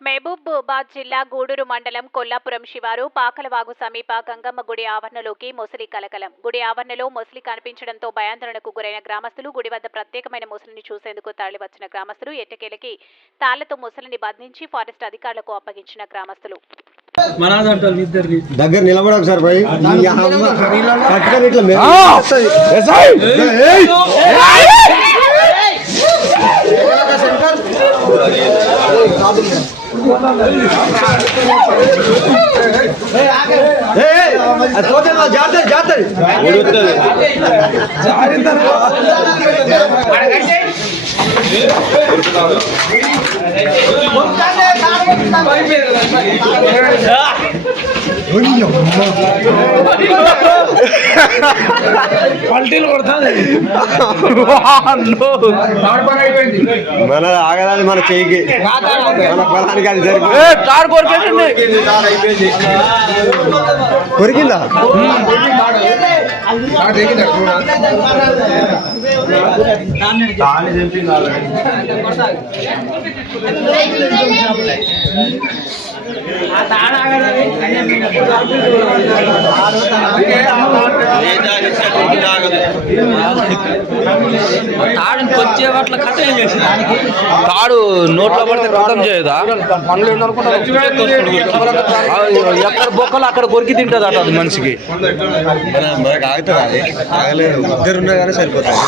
మహబూబాబాద్ జిల్లా గూడూరు మండలం కొల్లాపురం శివారు పాకలవాగు సమీప గంగమ్మ గుడి ఆవరణలోకి మొసలి కలకలం. గుడి ఆవరణలో మొసలి కనిపించడంతో భయాందోళనకు గురైన గ్రామస్తులు గుడి వద్ద ప్రత్యేకమైన మొసలిని చూసేందుకు తరలివచ్చిన గ్రామస్తులు ఎట్టకేలకి తాళ్ళతో మొసలిని బంధించి ఫారెస్ట్ అధికారులకు అప్పగించిన గ్రామస్తులు. దగ్గర నిలబడ ఒకసారి జాతర జాతర పల్టీలు కొడతాది మన ఆగదాలి మన చెయ్యికి మన పొలానికి అది సరిపోయి కారు కొరికేసింది కొరికిందా తాడుని కొచ్చే వాట్ల కథం చేసి తాడు నోట్లో పడితే కథం చేయదా? పనులు ఎక్కడ బొక్కలు అక్కడ కొరికి తింటది అట అది మనిషికి. ఆగలేదు. ఇద్దరు ఉన్నా కానీ సరిపోతుంది